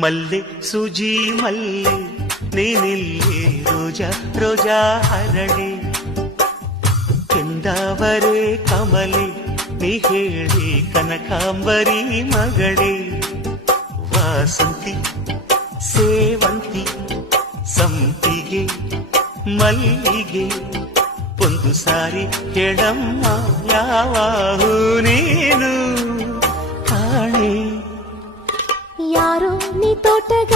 ಮಲ್ಲೆ ಸುಜಿ ಮಲ್ಲೆ ನೀನಿಲ್ಲಿ ರೋಜಾ ರೋಜಾ ಹರಳೆ ಕೆಂದಾವರೆ ಕಮಲೆ ನೀ ಹೇಳಿ ಕನಕಾಂಬರಿ ಮಗಳೇ ವಾಸಂತಿ ಸೇವಂತಿ ಸಂಪಿಗೆ ಮಲ್ಲಿಗೆ ಒಂದು ಸಾರಿ ಹೇಳಮ್ಮ ಯಾವ ನೀನು ಕಾಣೆ ಯಾರೋ ನೀ ತೋಟಗ